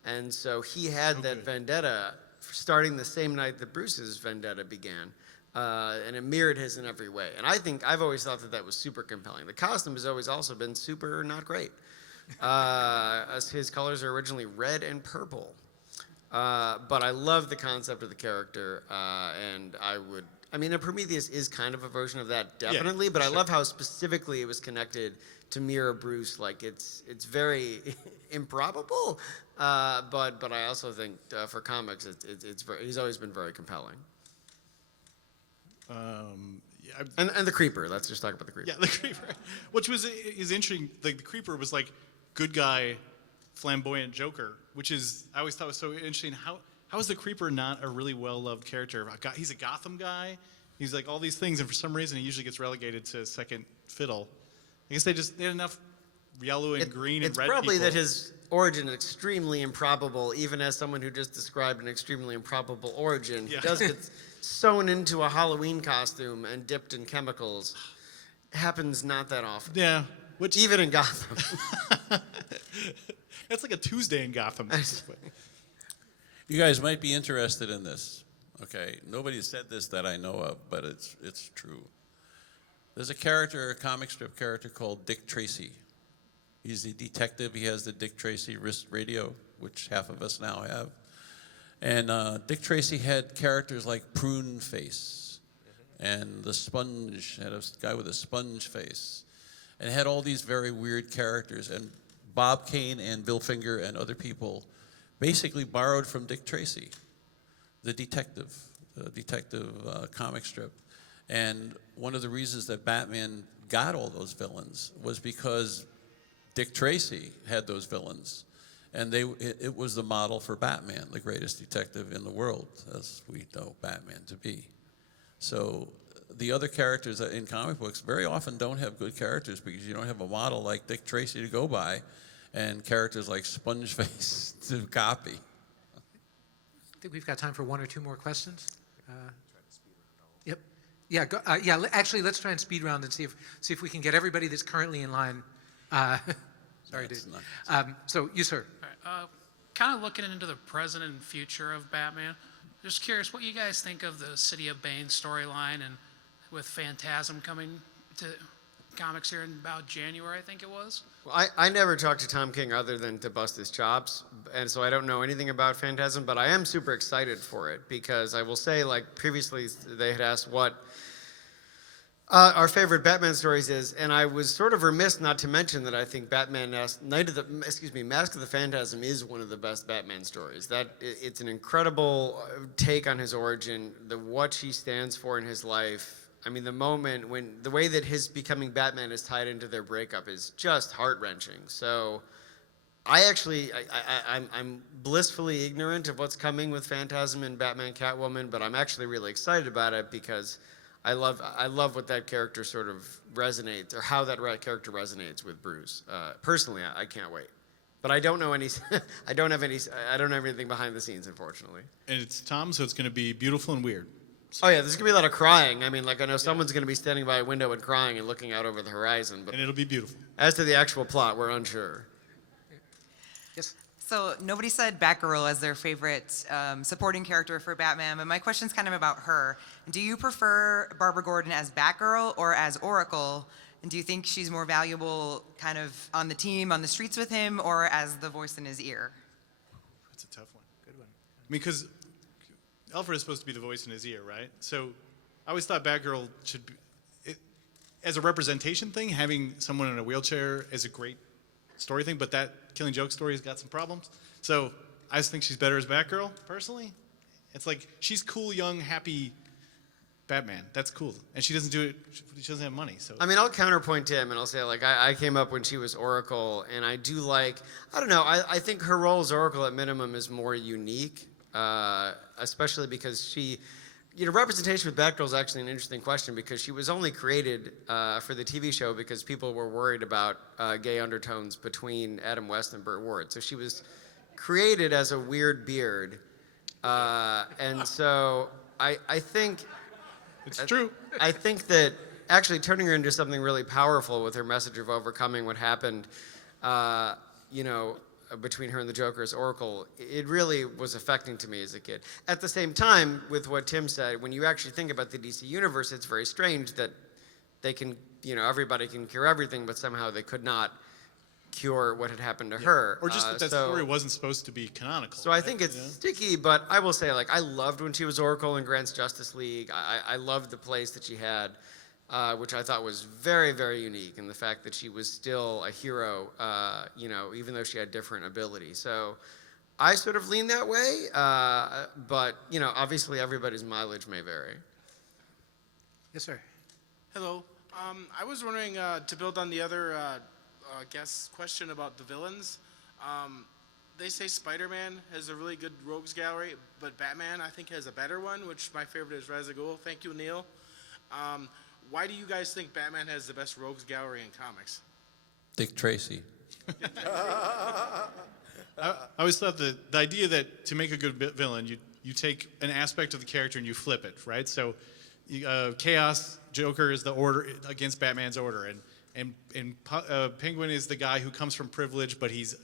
And so he had that vendetta starting the same night that Bruce's vendetta began. And it mirrored his in every way. And I've always thought that was super compelling. The costume has always also been super not great. As his colors are originally red and purple. But I love the concept of the character. And Prometheus is kind of a version of that, definitely. But I love how specifically it was connected to mirror Bruce. It's very improbable. But I also think for comics, he's always been very compelling. And the Creeper. Let's just talk about the Creeper. Yeah, the Creeper, which is interesting. The Creeper was good guy, flamboyant Joker, which I always thought was so interesting. How is the Creeper not a really well loved character? He's a Gotham guy. He's all these things, and for some reason he usually gets relegated to second fiddle. I guess they had enough yellow and green and red. It's probably people. that his origin is extremely improbable. Even as someone who just described an extremely improbable origin, he does get sewn into a Halloween costume and dipped in chemicals. Happens not that often. Yeah. Even in Gotham. That's like a Tuesday in Gotham. You guys might be interested in this. Okay, nobody said this that I know of, but it's true. There's a comic strip character called Dick Tracy. He's a detective. He has the Dick Tracy wrist radio, which half of us now have. And Dick Tracy had characters like Prune Face, and the Sponge, had a guy with a sponge face, and had all these very weird characters. And Bob Kane and Bill Finger and other people basically borrowed from Dick Tracy, the detective comic strip. And one of the reasons that Batman got all those villains was because Dick Tracy had those villains. And it was the model for Batman, the greatest detective in the world, as we know Batman to be. So the other characters in comic books very often don't have good characters because you don't have a model like Dick Tracy to go by and characters like Spongeface to copy. I think we've got time for one or two more questions. Yep. Yeah. Actually, let's try and speed round and see if we can get everybody that's currently in line. Sorry, Dave. So you, sir. Kind of looking into the present and future of Batman. Just curious what you guys think of the City of Bane storyline, and with Phantasm coming to comics here in about January, I think it was. Well, I never talked to Tom King other than to bust his chops, and so I don't know anything about Phantasm, but I am super excited for it because I will say, previously they had asked what Our favorite Batman stories is, and I was sort of remiss not to mention that I think Mask of the Phantasm is one of the best Batman stories. It's an incredible take on his origin, what he stands for in his life. I mean, the way that his becoming Batman is tied into their breakup is just heart-wrenching. So I'm blissfully ignorant of what's coming with Phantasm and Batman Catwoman, but I'm actually really excited about it because I love what that character sort of resonates, or how that character resonates with Bruce. Personally, I can't wait. But I don't know any. I don't have anything behind the scenes, unfortunately. And it's Tom, so it's going to be beautiful and weird. Oh yeah, there's gonna be a lot of crying. I mean, I know someone's gonna be standing by a window and crying and looking out over the horizon. But and it'll be beautiful. As to the actual plot, we're unsure. Yes. So nobody said Batgirl as their favorite supporting character for Batman, but my question's kind of about her. Do you prefer Barbara Gordon as Batgirl or as Oracle? And do you think she's more valuable kind of on the team, on the streets with him, or as the voice in his ear? That's a tough one. Good one. I mean, because Alfred is supposed to be the voice in his ear, right? So I always thought Batgirl should be, as a representation thing, having someone in a wheelchair is a great story thing, but that Killing Joke story has got some problems. So I just think she's better as Batgirl, personally. It's like, she's cool, young, happy Batman. That's cool. And she doesn't do it, she doesn't have money. So I mean, I'll counterpoint to him and I'll say, I came up when she was Oracle, and I do I don't know, I think her role as Oracle at minimum is more unique, especially because representation with Batgirl is actually an interesting question because she was only created for the TV show because people were worried about gay undertones between Adam West and Burt Ward. So she was created as a weird beard. And so I think... It's true. I think that actually turning her into something really powerful with her message of overcoming what happened, between her and the Joker as Oracle, it really was affecting to me as a kid. At the same time, with what Tim said, when you actually think about the DC universe, it's very strange that they can, everybody can cure everything, but somehow they could not cure what had happened to her. Or just that story wasn't supposed to be canonical. So I think it's sticky, but I will say, I loved when she was Oracle in Grant's Justice League. I loved the place that she had, which I thought was very, very unique, and the fact that she was still a hero, even though she had different abilities. So I sort of lean that way, but, obviously everybody's mileage may vary. Yes, sir. Hello. I was wondering, to build on the other guest's question about the villains, they say Spider-Man has a really good rogues gallery, but Batman, I think, has a better one, which my favorite is Ra's al Ghul. Thank you, Neal. Why do you guys think Batman has the best rogues gallery in comics? Dick Tracy. I always thought the idea that to make a good villain, you take an aspect of the character and you flip it, right? So Chaos, Joker is the order against Batman's order, and Penguin is the guy who comes from privilege, but he's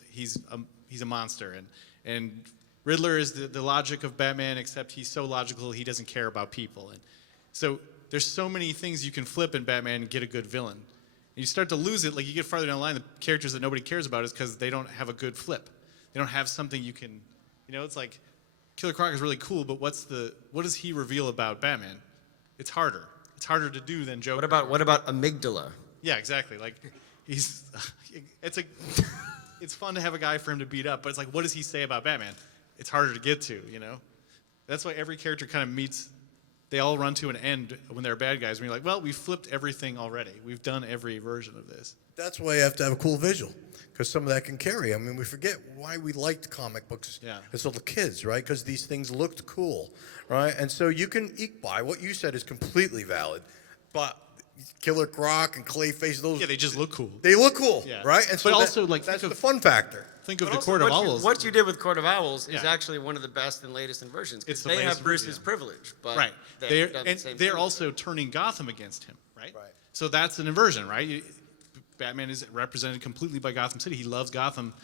a monster, and Riddler is the logic of Batman, except he's so logical he doesn't care about people, and so there's so many things you can flip in Batman and get a good villain. And you start to lose it, you get farther down the line, the characters that nobody cares about is because they don't have a good flip. They don't have something you can, it's like Killer Croc is really cool, but what does he reveal about Batman? It's harder. It's harder to do than Joker. What about Amygdala? Yeah, exactly. It's fun to have a guy for him to beat up, but it's what does he say about Batman? It's harder to get to, That's why every character kind of meets, they all run to an end when they're bad guys. When you're well, we've flipped everything already. We've done every version of this. That's why you have to have a cool visual, because some of that can carry. I mean, we forget why we liked comic books as little kids, right? Because these things looked cool, right? And so you can eke by. What you said is completely valid, but Killer Croc and Clayface, those... Yeah, they just look cool. They look cool, yeah. right? And so but also, that's the fun factor. Think of but the also Court of Owls. What you did with Court of Owls is actually one of the best and latest inversions. It's the they latest have Bruce's version. privilege, but right. They're thing. also turning Gotham against him, right? Right. So that's an inversion, right? Batman is represented completely by Gotham City. He loves Gotham.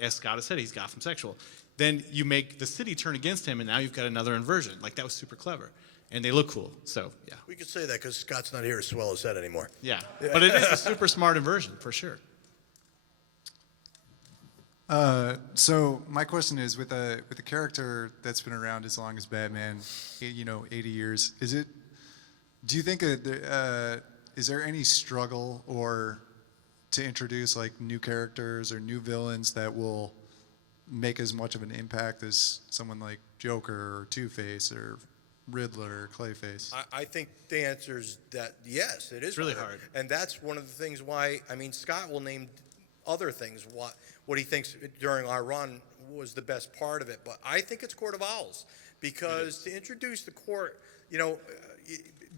As Scott has said, he's Gotham sexual. Then you make the city turn against him, and now you've got another inversion. That was super clever. And they look cool, so yeah. We could say that because Scott's not here to swell his head anymore. Yeah, but it is a super smart inversion, for sure. So my question is, with a character that's been around as long as Batman, 80 years, do you think is there any struggle or to introduce like new characters or new villains that will make as much of an impact as someone like Joker or Two-Face or Riddler or Clayface? I think the answer is that yes, it is really harder. hard. And that's one of the things why, I mean, Scott will name other things, what he thinks during our run was the best part of it. But I think it's Court of Owls, because to introduce the court, you know,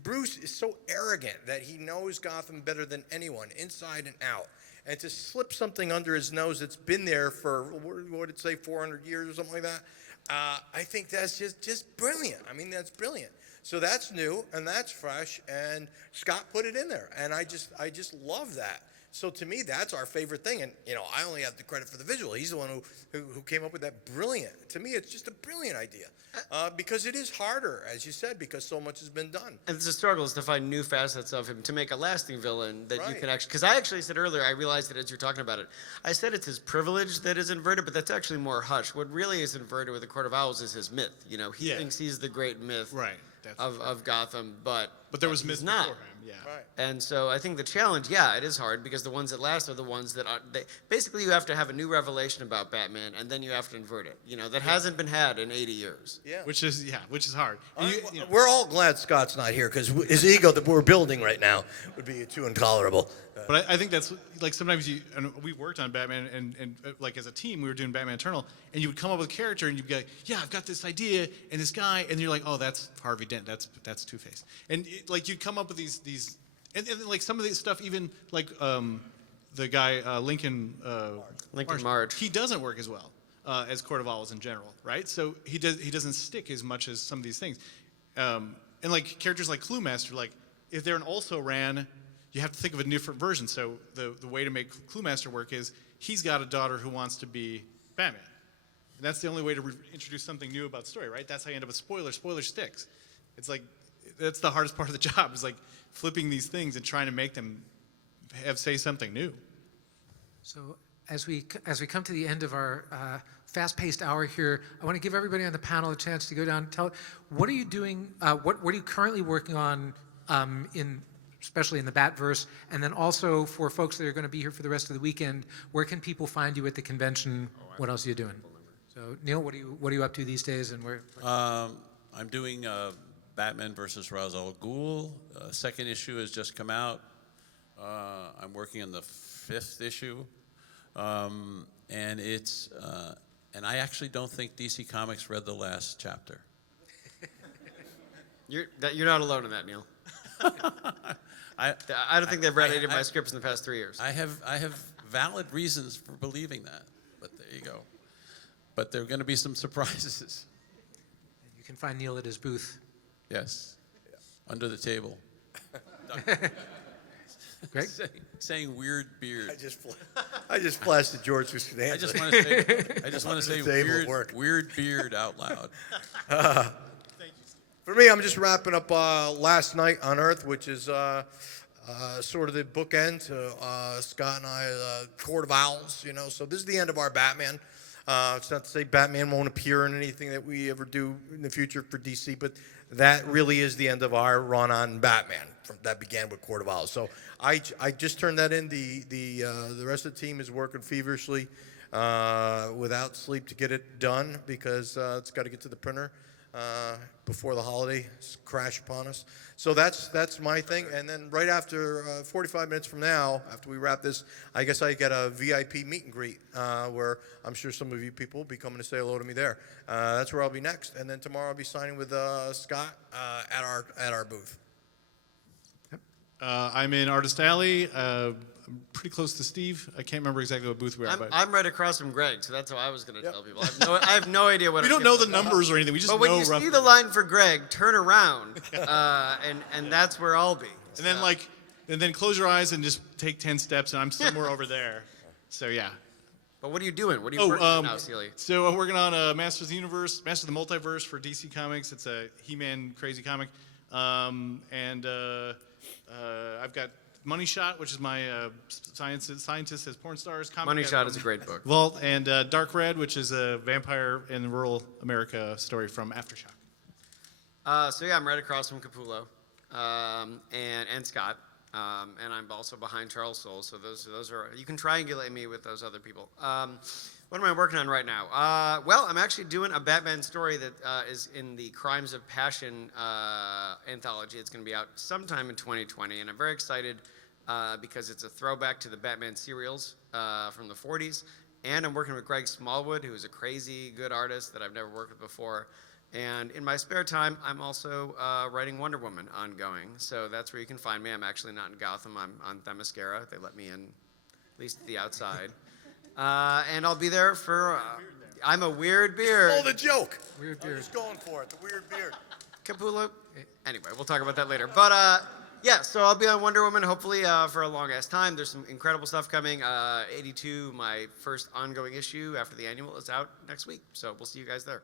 Bruce is so arrogant that he knows Gotham better than anyone, inside and out. And to slip something under his nose that's been there for, what did it say, 400 years or something like that, I think that's just brilliant. I mean, that's brilliant. So that's new and that's fresh, and Scott put it in there, and I just love that. So to me, that's our favorite thing, and you know, I only have the credit for the visual. He's the one who came up with that brilliant. To me, it's just a brilliant idea, because it is harder, as you said, because so much has been done. And the struggle is to find new facets of him to make a lasting villain that you Right. can actually. Because I actually said earlier, I realized it as you're talking about it. I said it's his privilege that is inverted, but that's actually more Hush. What really is inverted with the Court of Owls is his myth. You know, he thinks he's the great myth of Gotham, but there was myth he's not. before him. Yeah. Right. And so I think the challenge, it is hard because the ones that last are the ones that are. Basically, you have to have a new revelation about Batman, and then you have to invert it. You know, that hasn't been had in 80 years. Yeah. Which is hard. And you know, We're all glad Scott's not here, because his ego that we're building right now would be too intolerable. But I think that's like sometimes and we worked on Batman and like as a team we were doing Batman Eternal, and you would come up with a character and you'd be like, yeah, I've got this idea and this guy, and you're like, oh, that's Harvey Dent, that's Two-Face, and like you'd come up with these and like some of this stuff, even like the guy Lincoln March, he doesn't work as well as Court of Owls in general, right? So he doesn't stick as much as some of these things, and like characters like Clue Master, like if they're an also ran, you have to think of a different version. So the way to make Clue Master work is he's got a daughter who wants to be Batman. And that's the only way to introduce something new about the story, right? That's how you end up with spoilers. Spoiler sticks. It's like, that's the hardest part of the job, is like flipping these things and trying to make them say something new. So as we come to the end of our fast-paced hour here, I want to give everybody on the panel a chance to go down and tell, what are you doing, what are you currently working on especially in the Batverse, and then also for folks that are going to be here for the rest of the weekend, where can people find you at the convention? What else are you doing? So Neal, what are you up to these days, and where? I'm doing Batman versus Ra's al Ghul. Second issue has just come out. I'm working on the 5th issue, and it's and I actually don't think DC Comics read the last chapter. You're not alone in that, Neal. I don't think they've read any of my scripts in the past 3 years. I have valid reasons for believing that, but there you go. But there are going to be some surprises. You can find Neal at his booth. Yes, under the table. Greg? Saying weird beard. I just blasted George Costanza. I just want to say weird beard out loud. For me, I'm just wrapping up Last Night on Earth, which is sort of the bookend to Scott and I, Court of Owls, you know. So this is the end of our Batman. It's not to say Batman won't appear in anything that we ever do in the future for DC, but that really is the end of our run on Batman. That began with Court of Owls. So I just turned that in. The rest of the team is working feverishly without sleep to get it done, because it's got to get to the printer before the holidays crash upon us. So that's my thing. And then right after 45 minutes from now, after we wrap this, I guess I get a VIP meet and greet where I'm sure some of you people will be coming to say hello to me there. That's where I'll be next. And then tomorrow I'll be signing with Scott at our booth. I'm in Artist Alley. I'm pretty close to Steve. I can't remember exactly what booth we are. I'm right across from Greg, so that's how I was going to tell people. I have no idea what. We don't know the numbers or anything. We just know. But when you see the line for Greg, turn around, and that's where I'll be. And then close your eyes and just take 10 steps, and I'm somewhere over there. So yeah. But what are you doing? What are you working on now, Seeley? So I'm working on Masters of the Universe, Masters of the Multiverse for DC Comics. It's a He-Man crazy comic, and I've got Money Shot, which is my scientist as porn stars comic. Money Shot is a great book. Vault, and Dark Red, which is a vampire in rural America story from Aftershock. So yeah, I'm right across from Capullo and Scott. and I'm also behind Charles Soule. So those are you can triangulate me with those other people. What am I working on right now? Well, I'm actually doing a Batman story that is in the Crimes of Passion anthology. It's going to be out sometime in 2020, and I'm very excited because it's a throwback to the Batman serials from the 40s. And I'm working with Greg Smallwood, who is a crazy good artist that I've never worked with before. And in my spare time, I'm also writing Wonder Woman ongoing. So that's where you can find me. I'm actually not in Gotham. I'm on Themyscira. They let me in, at least the outside. And I'll be there for. I'm a weird beard. Oh, the joke. Weird I'm beard. just going for it. The weird beard. Capullo. Anyway, we'll talk about that later. But yeah, so I'll be on Wonder Woman hopefully for a long ass time. There's some incredible stuff coming. 82, my first ongoing issue after the annual, is out next week. So we'll see you guys there.